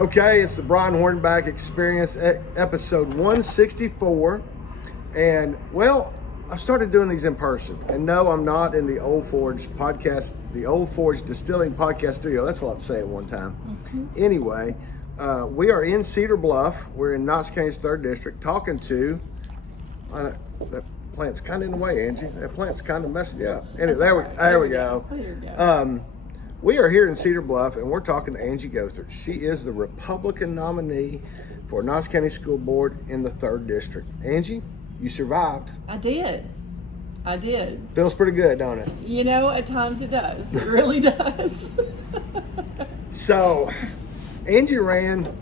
Okay, it's the Brian Hornback Experience, episode 164. And, well, I started doing these in person. And no, I'm not in the Old Forge podcast, the Old Forge Distilling Podcast Studio. That's a lot to say at one time. Anyway, we are in Cedar Bluff. We're in Knox County's 3rd District talking to, that plant's kind of in the way, Angie. That plant's kind of messing you up. Anyway, there we go. We are here in Cedar Bluff, and we're talking to Angie Goethert. She is the Republican nominee for Knox County School Board in the 3rd District. Angie, you survived. I did. Feels pretty good, don't it? You know, at times it does. It really does. So, Angie ran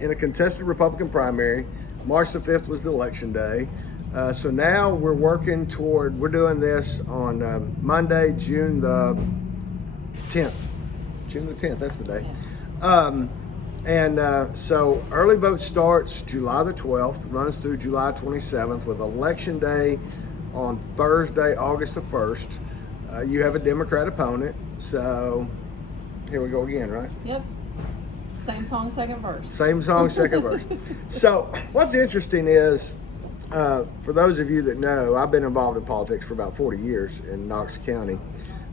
in a contested Republican primary. March the 5th was the election day. So now we're working toward, we're doing this on Monday, June the 10th. June the 10th, that's the day. Yeah. So early vote starts July the 12th, runs through July 27th with election day on Thursday, August the 1st. You have a Democrat opponent, so here we go again, right? Yep. Same song, second verse. Same song, second verse. So what's interesting is, for those of you that know, I've been involved in politics for about 40 years in Knox County.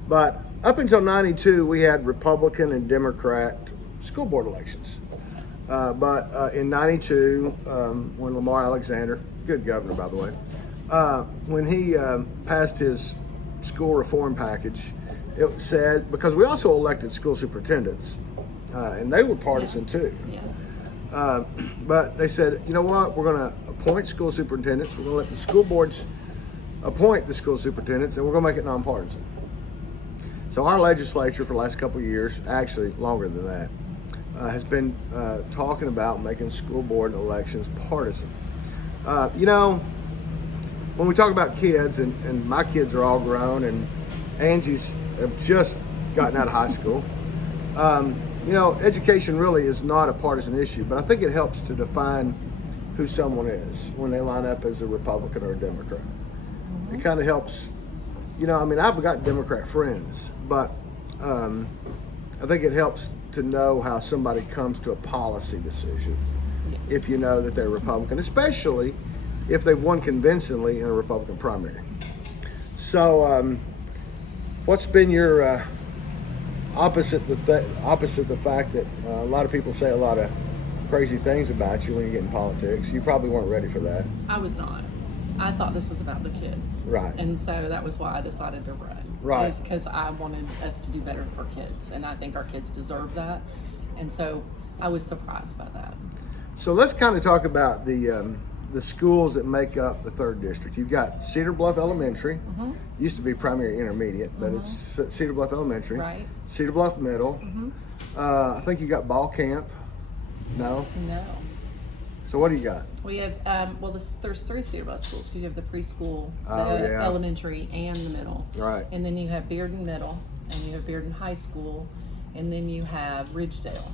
But up until 92, we had Republican and Democrat school board elections. But in 92, when Lamar Alexander, good governor, by the way, when he passed his school reform package, it said, because we also elected school superintendents, and they were partisan too. Yeah. But they said, you know what, we're going to appoint school superintendents, we're going to let the school boards appoint the school superintendents, and we're going to make it nonpartisan. So our legislature for the last couple of years, actually longer than that, has been talking about making school board elections partisan. You know, when we talk about kids, and my kids are all grown, and Angie's have just gotten out of high school, you know, education really is not a partisan issue, but I think it helps to define who someone is when they line up as a Republican or a Democrat. It kind of helps, you know, I mean, I've got Democrat friends, but I think it helps to know how somebody comes to a policy decision. Yes. If you know that they're Republican, especially if they've won convincingly in a Republican primary. So, what's been your opposite the fact that a lot of people say a lot of crazy things about you when you get in politics? You probably weren't ready for that. I was not. I thought this was about the kids. Right. And so that was why I decided to run. Right. Is because I wanted us to do better for kids, and I think our kids deserve that. And so I was surprised by that. So let's kind of talk about the schools that make up the 3rd District. You've got Cedar Bluff Elementary, used to be primary intermediate, but it's Cedar Bluff Elementary. Right. Cedar Bluff Middle. I think you got Ball Camp. No? No. So what do you got? We have, there's 3 Cedar Bluff schools. You have the preschool, Oh, the yeah. elementary, and the middle. Right. And then you have Bearden Middle, and you have Bearden High School, and then you have Ridgedale.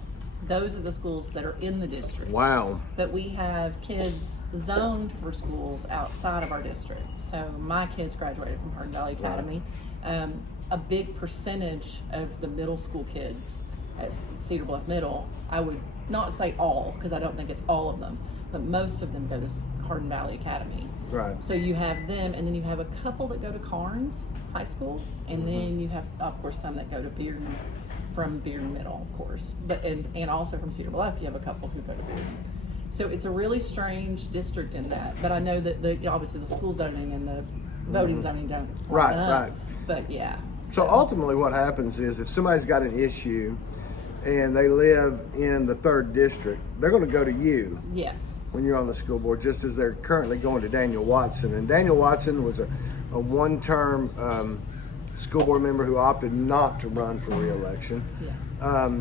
Those are the schools that are in the district. Wow. But we have kids zoned for schools outside of our district. So my kids graduated from Hardin Valley Academy. Right. A big percentage of the middle school kids at Cedar Bluff Middle, I would not say all, because I don't think it's all of them, but most of them go to Hardin Valley Academy. Right. So you have them, and then you have a couple that go to Carnes High School, and then you have, of course, some that go to Bearden, from Bearden Middle, of course, but and also from Cedar Bluff, you have a couple who go to Bearden. So it's a really strange district in that, but I know that obviously the school zoning and the voting zoning don't line up, right. But yeah. So ultimately what happens is if somebody's got an issue and they live in the 3rd District, they're going to go to you. Yes. When you're on the school board, just as they're currently going to Daniel Watson. And Daniel Watson was a one-term school board member who opted not to run for re-election. Yeah.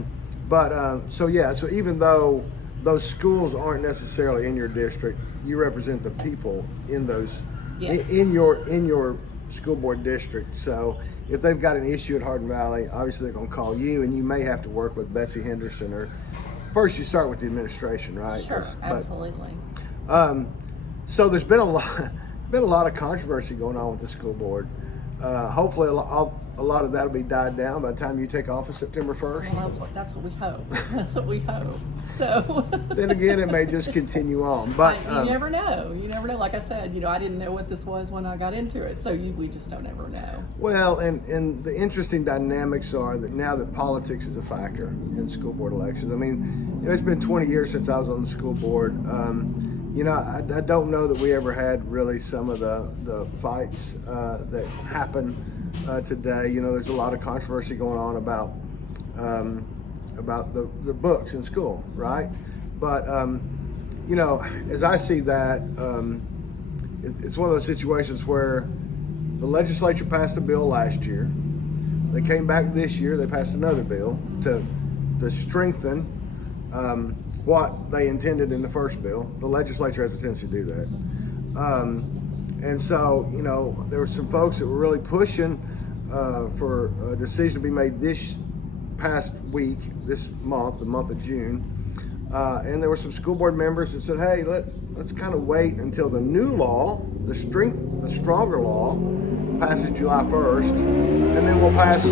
So even though those schools aren't necessarily in your district, you represent the people in those, yes. in your school board district. So if they've got an issue at Hardin Valley, obviously they're going to call you, and you may have to work with Betsy Henderson, or first you start with the administration, right? Sure, absolutely. So there's been a lot of controversy going on with the school board. Hopefully, a lot of that'll be died down by the time you take office September 1st. Well, that's what we hope. That's what we hope. So Then again, it may just continue on. But you never know. You never know. Like I said, I didn't know what this was when I got into it. So we just don't ever know. Well, and the interesting dynamics are that now that politics is a factor in school board elections. I mean, it's been 20 years since I was on the school board. I don't know that we ever had really some of the fights that happen today. There's a lot of controversy going on about the books in school, right? But as I see that, it's one of those situations where the legislature passed a bill last year. They came back this year. They passed another bill to strengthen what they intended in the first bill. The legislature has a tendency to do that. And so, there were some folks that were really pushing for a decision to be made this past week, this month, the month of June. And there were some school board members that said, hey, let's kind of wait until the new law, the stronger law, passes July 1st, and then we'll pass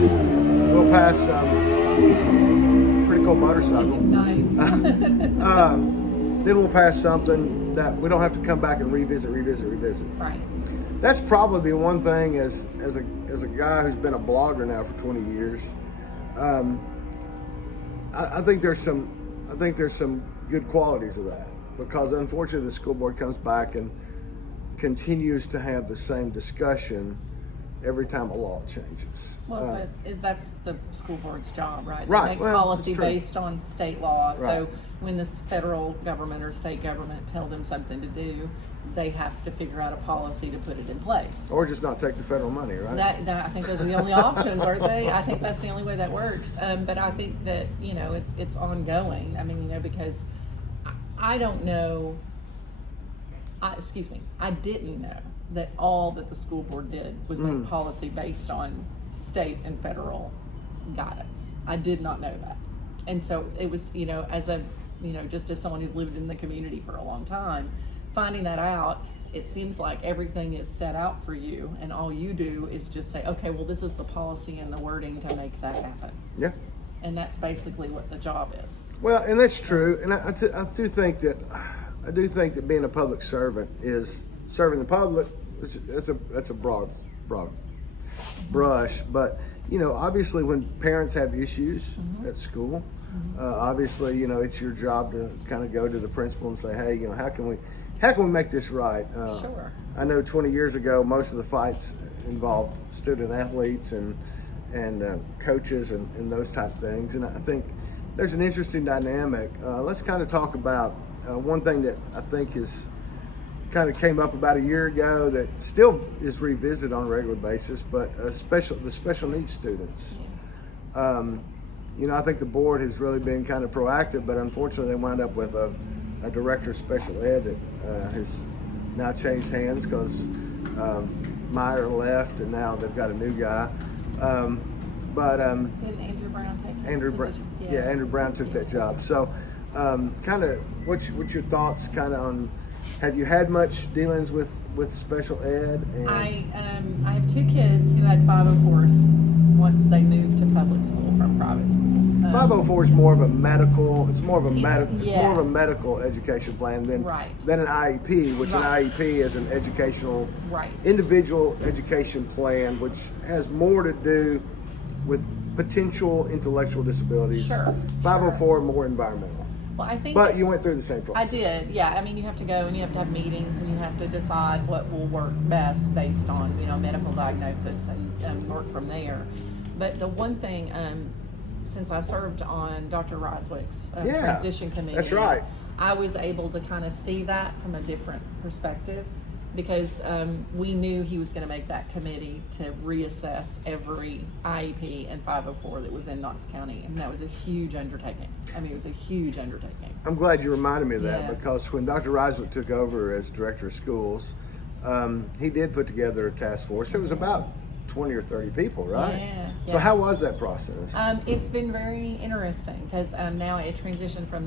pretty cool motorcycle. Nice. Then we'll pass something that we don't have to come back and revisit. Right. That's probably the one thing as a guy who's been a blogger now for 20 years. I think there's some good qualities of that, because unfortunately the school board comes back and continues to have the same discussion every time a law changes. Well, that's the school board's job, right? They Right. make Well, policy that's true. based on state law. Right. So when the federal government or state government tell them something to do, they have to figure out a policy to put it in place. Or just not take the federal money, right? That I think those are the only options, aren't they? I think that's the only way that works. But I think that it's ongoing. I mean, because I don't know. I didn't know that all that the school board did was make policy based on state and federal guidance. I did not know that, and so it was just as someone who's lived in the community for a long time, finding that out. It seems like everything is set out for you, and all you do is just say, okay, well, this is the policy and the wording to make that happen. Yeah. And that's basically what the job is. Well, and that's true. And I do think that being a public servant is serving the public. That's a broad brush. But obviously, when parents have issues at school, obviously, it's your job to kind of go to the principal and say, hey, how can we make this right? Sure. I know 20 years ago, most of the fights involved student athletes and coaches and those type of things. And I think there's an interesting dynamic. Let's kind of talk about one thing that I think is kind of came up about a year ago that still is revisited on a regular basis, but the special needs students. I think the board has really been kind of proactive, but unfortunately they wound up with a director of special ed that has now changed hands because Meyer left and now they've got a new guy. Did Andrew Brown take his position? Andrew Brown took that job. So kind of what's your thoughts kind of on, have you had much dealings with special ed? And I have two kids who had 504s once they moved to public school from private school. 504 is more of a medical. It's more of a It's more of a medical education plan than an IEP, which an IEP is an educational, individual education plan, which has more to do with potential intellectual disabilities. Sure. 504 more environmental. Well, I think. But you went through the same process. I did, yeah. I mean, you have to go and you have to have meetings and you have to decide what will work best based on medical diagnosis and work from there. But the one thing, since I served on Dr. Roswick's transition committee, that's right. I was able to kind of see that from a different perspective, because we knew he was going to make that committee to reassess every IEP and 504 that was in Knox County, and that was a huge undertaking. I mean, it was a huge undertaking. I'm glad you reminded me of that, Yeah. because when Dr. Roswick took over as director of schools, he did put together a task force. It was about 20 or 30 people, right? Yeah. So how was that process? It's been very interesting because now it transitioned from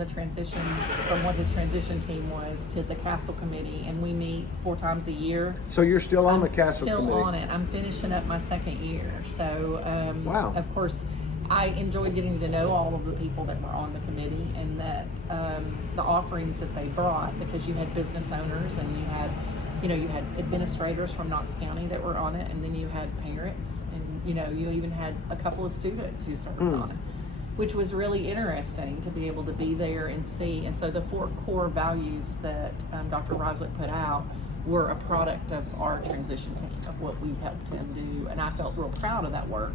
what his transition team was to the Castle Committee, and we meet 4 times a year. So you're still on the Castle Committee? Committee? Still on it. I'm finishing up my 2nd year. So, wow. Of course, I enjoyed getting to know all of the people that were on the committee, and that the offerings that they brought, because you had business owners and you had administrators from Knox County that were on it, and then you had parents, and you even had a couple of students who served on it, which was really interesting to be able to be there and see. And so the 4 core values that Dr. Roswick put out were a product of our transition team, of what we helped him do, and I felt real proud of that work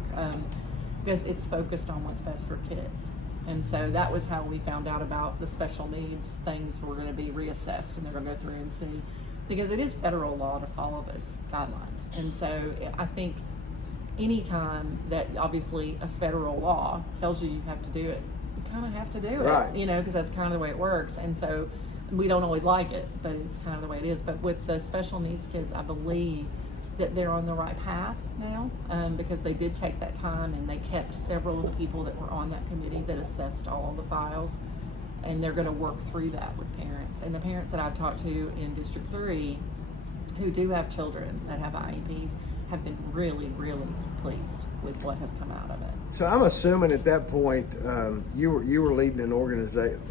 because it's focused on what's best for kids. And so that was how we found out about the special needs things were going to be reassessed, and they're going to go through and see, because it is federal law to follow those guidelines. And so I think anytime that obviously a federal law tells you have to do it, you kind of have to do it, right. Because that's kind of the way it works. And so we don't always like it, but it's kind of the way it is. But with the special needs kids, I believe that they're on the right path now, because they did take that time, and they kept several of the people that were on that committee that assessed all of the files, and they're going to work through that with parents. And the parents that I've talked to in District 3 who do have children that have IEPs have been really, really pleased with what has come out of it. So I'm assuming at that point you were leading an organization,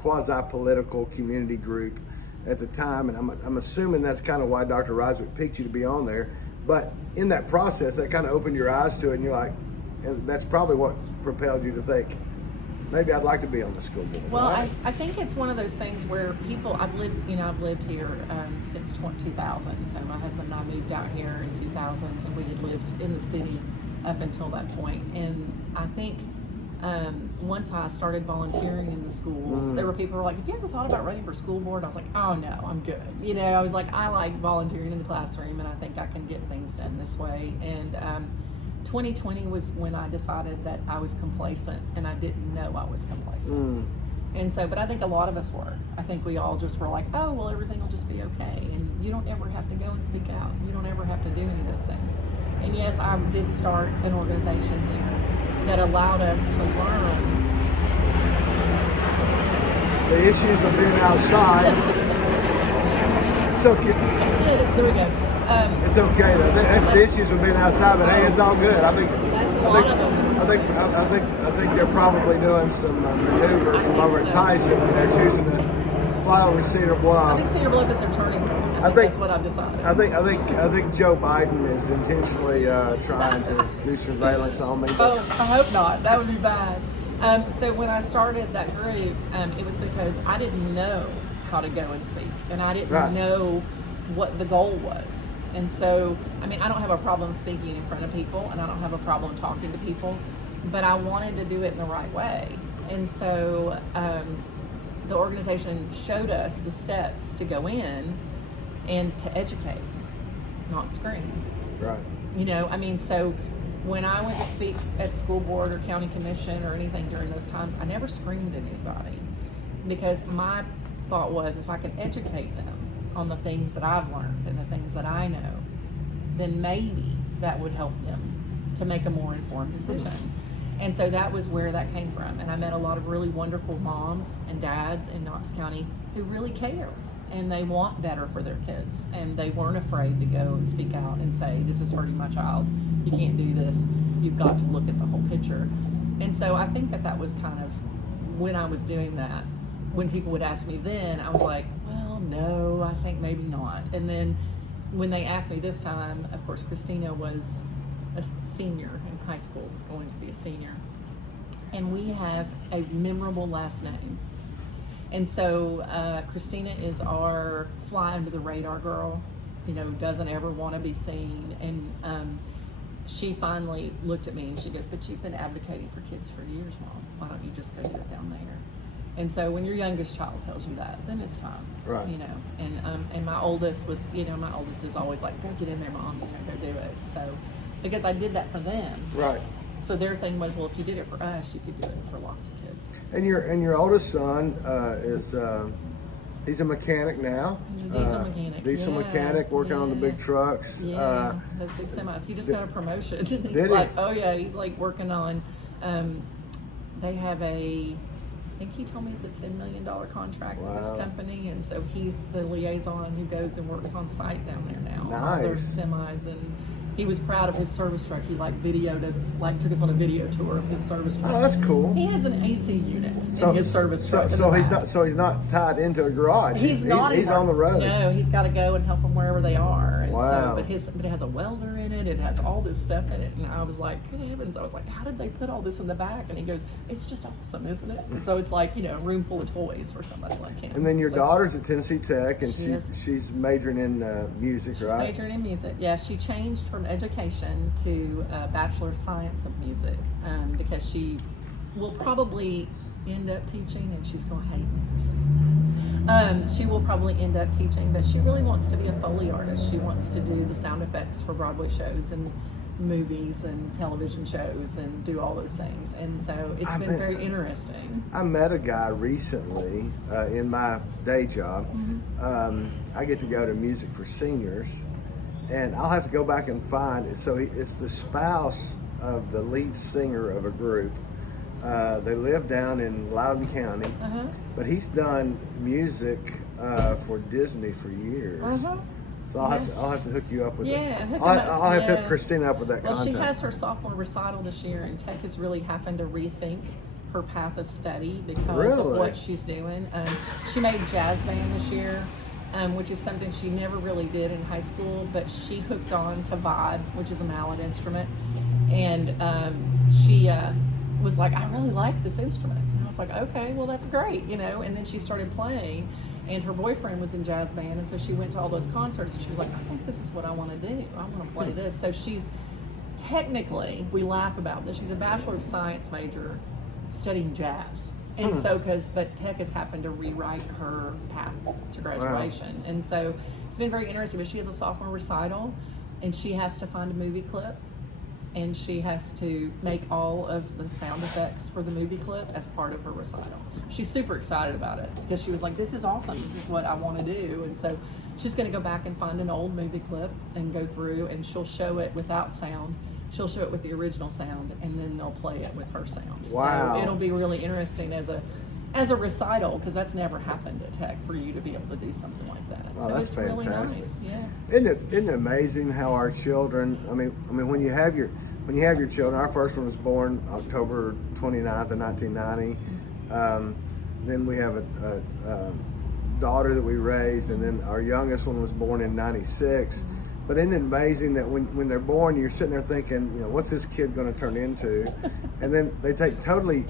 quasi-political community group at the time, and I'm assuming that's kind of why Dr. Roswick picked you to be on there. But in that process, that kind of opened your eyes to it, and you're like, and that's probably what propelled you to think, maybe I'd like to be on the school board. Well, right? I think it's one of those things where people, I've lived here since 2000. So my husband and I moved out here in 2000, and we had lived in the city up until that point. And I think once I started volunteering in the schools, there were people who were like, have you ever thought about running for school board? I was like, oh no, I'm good. I was like, I like volunteering in the classroom, and I think I can get things done this way. And 2020 was when I decided that I was complacent, and I didn't know I was complacent. And so, but I think a lot of us were. I think we all just were like, oh, well, everything will just be okay. And you don't ever have to go and speak out. You don't ever have to do any of those things. And yes, I did start an organization here that allowed us to learn the issues of being outside. It's okay. That's it. There we go. It's okay though. That's the issues with being outside, but hey, it's all good. I think that's a lot of them. I think they're probably doing some maneuvers from over at Tyson, and they're choosing to fly over Cedar Bluff. I think Cedar Bluff is their turning point. I think that's what I've decided. I think Joe Biden is intentionally trying to do surveillance on me. Oh, I hope not. That would be bad. So when I started that group, it was because I didn't know how to go and speak, and I didn't know what the goal was. And so, I mean, I don't have a problem speaking in front of people, and I don't have a problem talking to people, but I wanted to do it in the right way. And so the organization showed us the steps to go in and to educate, not scream. Right. I mean, so when I went to speak at school board or county commission or anything during those times, I never screamed at anybody, because my thought was, if I can educate them on the things that I've learned and the things that I know, then maybe that would help them to make a more informed decision. And so that was where that came from. And I met a lot of really wonderful moms and dads in Knox County who really care, and they want better for their kids, and they weren't afraid to go and speak out and say, this is hurting my child, you can't do this, you've got to look at the whole picture. And so I think that was kind of when I was doing that. When people would ask me then, I was like, well, no, I think maybe not. And then when they asked me this time, of course, Christina was a senior in high school, was going to be a senior. And we have a memorable last name. And so Christina is our fly under the radar girl, doesn't ever want to be seen. And she finally looked at me and she goes, but you've been advocating for kids for years, Mom. Why don't you just go do it down there? And so when your youngest child tells you that, then it's time, right? And my oldest was, my oldest is always like, go get in there, Mom, go do it. So, because I did that for them, right? So their thing was, well, if you did it for us, you could do it for lots of kids. And your oldest son is He's a mechanic now. He's a diesel mechanic. Diesel mechanic, working on the big trucks. Yeah, those big semis. He just got a promotion. He's did like, he? oh yeah, he's like working on. They have I think he told me it's a $10 million contract with this company, and so he's the liaison who goes and works on site down there now. Nice. There's semis, and he was proud of his service truck. He videoed us, took us on a video tour of his service truck. Oh, that's cool. He has an AC unit in his service truck. So he's not tied into a garage. He's not. He's on the road. No, he's got to go and help them wherever they are. And Wow. but it has a welder in it. It has all this stuff in it. And I was like, good heavens! I was like, how did they put all this in the back? And he goes, it's just awesome, isn't it? And so it's like, a room full of toys for somebody like him. And then your daughter's at Tennessee Tech, and she's majoring in music, she's right? majoring in music. Yeah, she changed from education to Bachelor of Science of Music because she will probably end up teaching, and she's going to hate me for saying that. She will probably end up teaching, but she really wants to be a Foley artist. She wants to do the sound effects for Broadway shows and movies and television shows and do all those things. And so it's been very interesting. I met a guy recently in my day job. I get to go to Music for Seniors, and I'll have to go back and find it. So it's the spouse of the lead singer of a group. They live down in Loudoun County, but he's done music for Disney for years. So I'll have to hook you up with that. I'll have to hook Christina up with that content. She has her sophomore recital this year, and Tech is really having to rethink her path of study because of what she's doing. She made jazz band this year, which is something she never really did in high school, but she hooked on to vibe, which is a mallet instrument, and she was like, I really like this instrument. And I was like, okay, well that's great, and then she started playing, and her boyfriend was in jazz band, and so she went to all those concerts, and she was like, I think this is what I want to do. I want to play this. So she's technically, we laugh about this, she's a Bachelor of Science major studying jazz. And so, but Tech has happened to rewrite her path to graduation. Wow. And so it's been very interesting, but she has a sophomore recital, and she has to find a movie clip, and she has to make all of the sound effects for the movie clip as part of her recital. She's super excited about it because she was like, this is awesome, this is what I want to do. And so she's going to go back and find an old movie clip and go through, and she'll show it without sound. She'll show it with the original sound, and then they'll play it with her sound. Wow. So it'll be really interesting as a recital, because that's never happened at Tech for you to be able to do something like that. Oh, so that's it's fantastic. Really nice. Yeah. Isn't it amazing how our children? I mean, when you have your children, our first one was born October 29th of 1990. Then we have a daughter that we raised, and then our youngest one was born in 96. But isn't it amazing that when they're born, you're sitting there thinking, what's this kid going to turn into? And then they take totally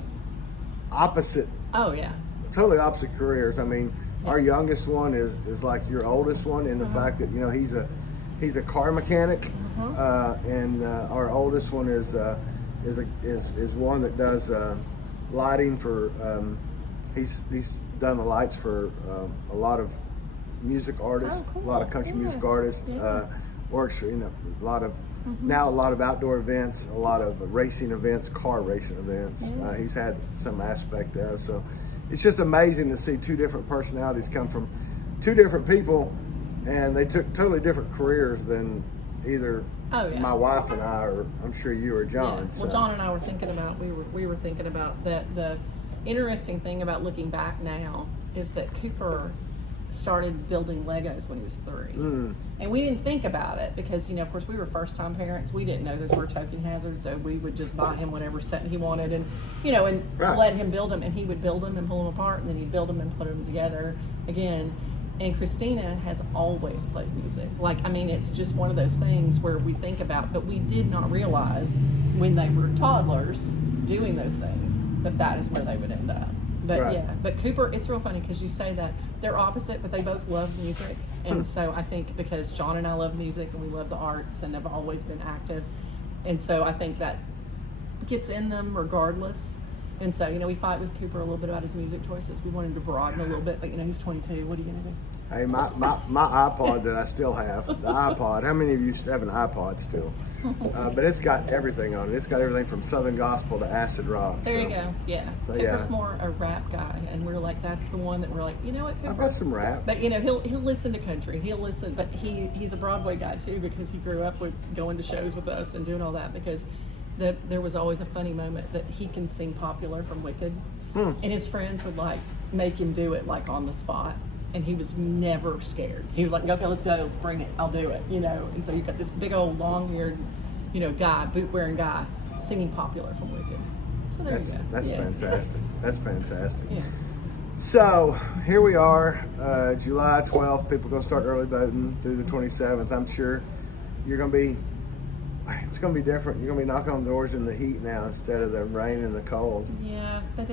opposite. Oh yeah. Totally opposite careers. I mean, our youngest one is like your oldest one in the fact that he's a car mechanic, and our oldest one is one that does lighting for. He's done the lights for a lot of music artists, a lot of country music artists. Works for a lot of now a lot of outdoor events, a lot of racing events, car racing events. He's had some aspect of. So it's just amazing to see two different personalities come from two different people, and they took totally different careers than either my wife and I, or I'm sure you or John. Yeah. Well, John and I were thinking about we were thinking about that. The interesting thing about looking back now is that Cooper started building Legos when he was 3. And we didn't think about it because, of course, we were first-time parents. We didn't know those were choking hazards, so we would just buy him whatever set he wanted and, let him build them. And he would build them and pull them apart, and then he'd build them and put them together again. And Christina has always played music. It's just one of those things where we think about, but we did not realize when they were toddlers doing those things that is where they would end up. But but Cooper, it's real funny because you say that they're opposite, but they both love music. And so I think because John and I love music and we love the arts and have always been active. And so I think that gets in them regardless. And so, we fight with Cooper a little bit about his music choices. We want him to broaden a little bit, but he's 22. What are you going to do? Hey, my iPod that I still have, the iPod, how many of you have an iPod still? But it's got everything on it. It's got everything from Southern Gospel to acid rock. There you go. Yeah. So, Cooper's more a rap guy, and we're like, that's the one that we're like, you know what, Cooper? I've got some rap. But, he'll listen to country. He'll listen, but he's a Broadway guy, too, because he grew up with going to shows with us and doing all that, because there was always a funny moment that he can sing Popular from Wicked, and his friends would, make him do it, on the spot. And he was never scared. He was like, okay, let's go, let's bring it, I'll do it, And so you've got this big old long-haired, guy, boot-wearing guy, singing Popular from Wicked. So there you go. That's fantastic. That's fantastic. Yeah. So here we are, July 12th. People are going to start early voting through the 27th. I'm sure it's going to be different. You're going to be knocking on doors in the heat now instead of the rain and the cold. Yeah, but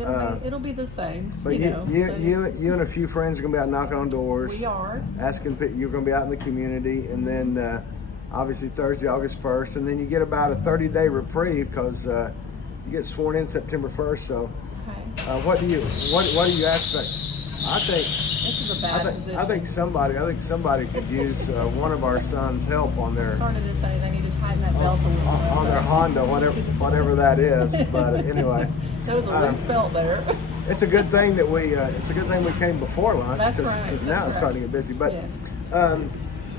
it'll be the same. But you and a few friends are going to be out knocking on doors. We are. Asking, you're going to be out in the community. And then obviously Thursday, August 1st. And then you get about a 30-day reprieve because you get sworn in September 1st. So what do you expect? I think this is a bad position. I think somebody could use one of our sons' help on their. I started to say they need to tighten that belt a little bit. On their Honda, whatever that is. But anyway, that was a loose belt there. It's a good thing that we came before lunch. That's right. Because now it's starting to get busy. But yeah.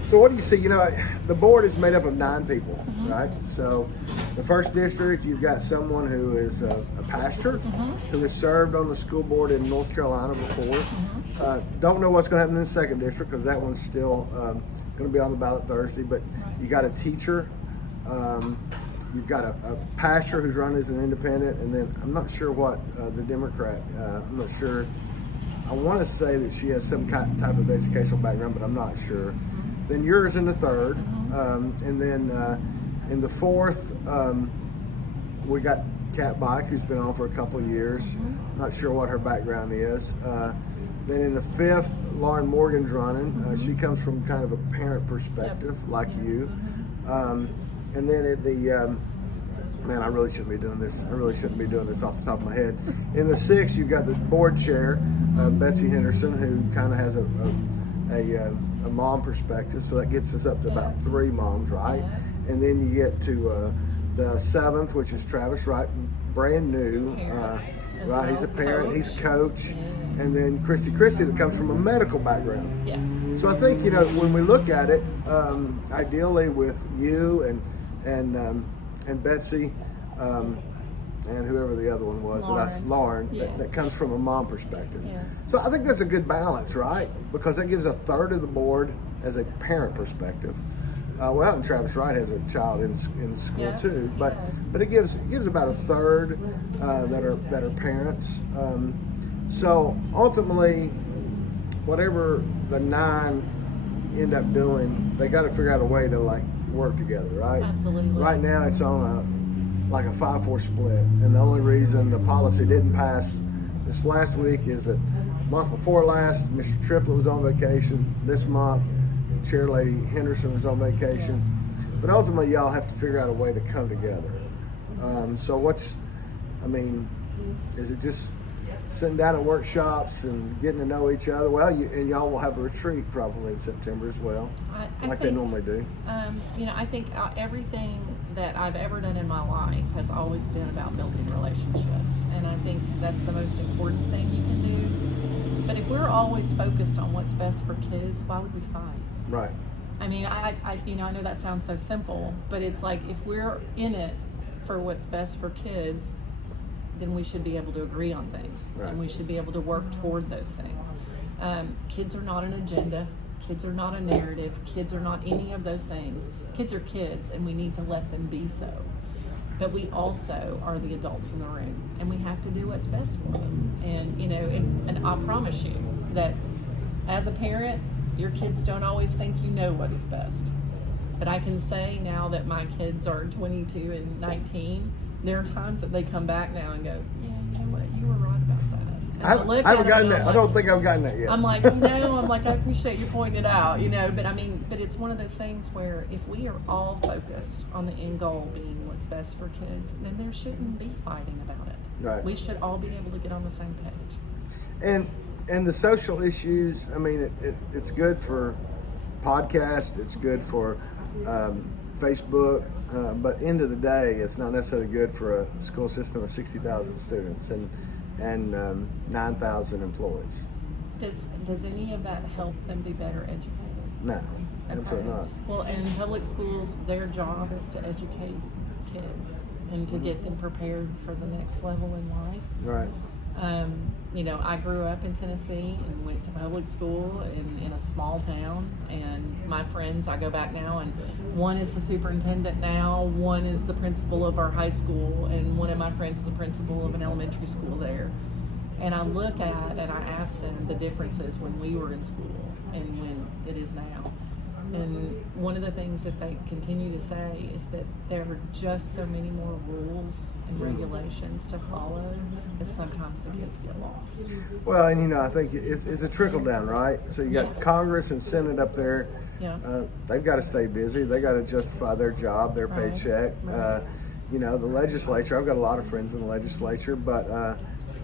So what do you see? The board is made up of 9 people, right? So the first district, you've got someone who is a pastor who has served on the school board in North Carolina before. Don't know what's going to happen in the second district because that one's still going to be on the ballot Thursday. But you got a teacher, you've got a pastor who's run as an independent, and then I'm not sure what the Democrat. I'm not sure. I want to say that she has some type of educational background, but I'm not sure. Then yours in the third, and then in the fourth, we got Kat Bike, who's been on for a couple of years. Not sure what her background is. Then in the fifth, Lauren Morgan's running. She comes from kind of a parent perspective, like you. And then at the man, I really shouldn't be doing this. Off the top of my head. In the sixth, you've got the board chair, Betsy Henderson, who kind of has a mom perspective, so that gets us up to about 3 moms, right? And then you get to the seventh, which is Travis Wright, brand new, right? He's a parent, he's a coach, and then Christy that comes from a medical background. Yes. So I think when we look at it, ideally with you and Betsy. And whoever the other one was, Lauren, that comes from a mom perspective. Yeah. So I think that's a good balance, right? Because that gives a third of the board as a parent perspective. And Travis Wright has a child in school too, but it gives about a third that are parents. So ultimately, whatever the 9 end up doing, they got to figure out a way to work together, right? Absolutely. Right now, it's on a 5-4 split, and the only reason the policy didn't pass this last week is that month before last, Mr. Triplett was on vacation. This month, Chair Lady Henderson was on vacation. But ultimately, y'all have to figure out a way to come together. So is it just sitting down at workshops and getting to know each other? Well, and y'all will have a retreat probably in September as well, I think, they normally do. I think everything that I've ever done in my life has always been about building relationships, and I think that's the most important thing you can do. But if we're always focused on what's best for kids, why would we fight? Right. I mean, I know that sounds so simple, but it's like if we're in it for what's best for kids, then we should be able to agree on things, and we should be able to work toward those things. Kids are not an agenda. Kids are not a narrative. Kids are not any of those things. Kids are kids, and we need to let them be so. But we also are the adults in the room, and we have to do what's best for them. And I promise you that as a parent, your kids don't always think you know what is best. But I can say now that my kids are 22 and 19, there are times that they come back now and go, yeah, you know what, you were right about that. I haven't gotten that. I don't think I've gotten that yet. I'm like, I appreciate you pointing it out, but it's one of those things where if we are all focused on the end goal being what's best for kids, then there shouldn't be fighting about it. Right. We should all be able to get on the same page. And the social issues, I mean, it's good for podcasts, it's good for Facebook, but end of the day, it's not necessarily good for a school system of 60,000 students and 9,000 employees. Does any of that help them be better educated? No, absolutely not. Well, in public schools, their job is to educate kids and to get them prepared for the next level in life. Right. You know, I grew up in Tennessee and went to public school in a small town, and my friends, I go back now, and one is the superintendent now, one is the principal of our high school, and one of my friends is the principal of an elementary school there. And I look at and I ask them the differences when we were in school and when it is now. And one of the things that they continue to say is that there are just so many more rules and regulations to follow that sometimes the kids get lost. Well, and you know, I think it's a trickle down, right? So you got Yes. Congress and Senate up there. Yeah. They've got to stay busy. They got to justify their job, their Right. paycheck. Right. You know, the legislature. I've got a lot of friends in the legislature, but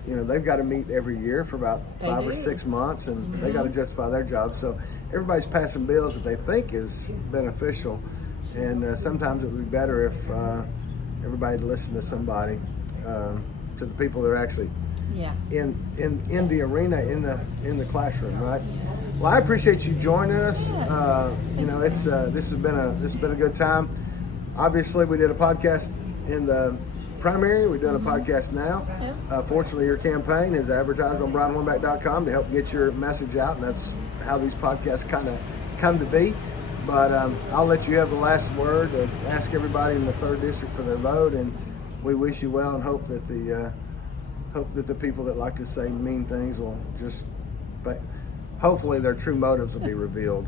you know, they've got to meet every year for about They 5 or do. 6 months, and they got to justify their job. So everybody's passing bills that they think is beneficial, and sometimes it would be better if everybody listened to somebody, to the people that are actually Yeah. in the arena, in the classroom, right? Well, I appreciate you joining us. You know, it's this has been a good time. Obviously, we did a podcast in the primary. We're doing a podcast now. Yeah. Fortunately, your campaign is advertised on brianhornback.com to help get your message out, and that's how these podcasts kind of come to be. But I'll let you have the last word. Ask everybody in the 3rd District for their vote, and we wish you well and hope that the people that like to say mean things will just, but hopefully their true motives will be revealed.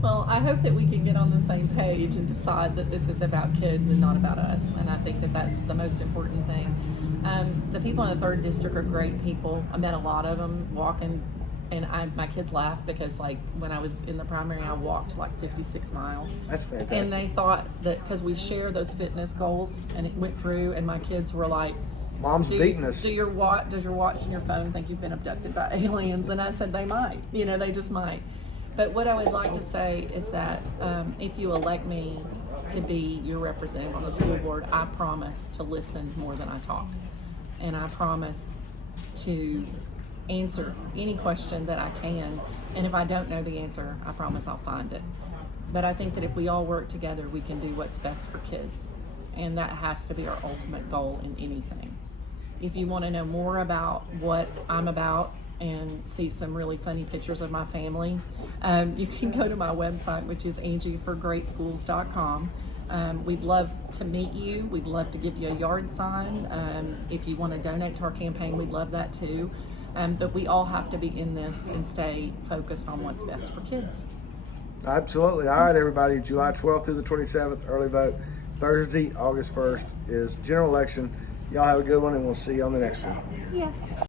Well, I hope that we can get on the same page and decide that this is about kids and not about us. And I think that that's the most important thing. The people in the 3rd District are great people. I met a lot of them walking, and my kids laugh because, like, when I was in the primary, I walked like 56 miles. That's fantastic. And they thought that because we share those fitness goals, and it went through, and my kids were like, Mom's beating us. does your watch and your phone think you've been abducted by aliens? And I said they might. You know, they just might. But what I would like to say is that if you elect me to be your representative on the school board, I promise to listen more than I talk. And I promise to answer any question that I can. And if I don't know the answer, I promise I'll find it. But I think that if we all work together, we can do what's best for kids. And that has to be our ultimate goal in anything. If you want to know more about what I'm about and see some really funny pictures of my family, you can go to my website, which is angieforgreatschools.com. We'd love to meet you. We'd love to give you a yard sign. If you want to donate to our campaign, we'd love that too. But we all have to be in this and stay focused on what's best for kids. Absolutely. All right, everybody. July 12th through the 27th, early vote. Thursday, August 1st is general election. Y'all have a good one, and we'll see you on the next one. Yeah.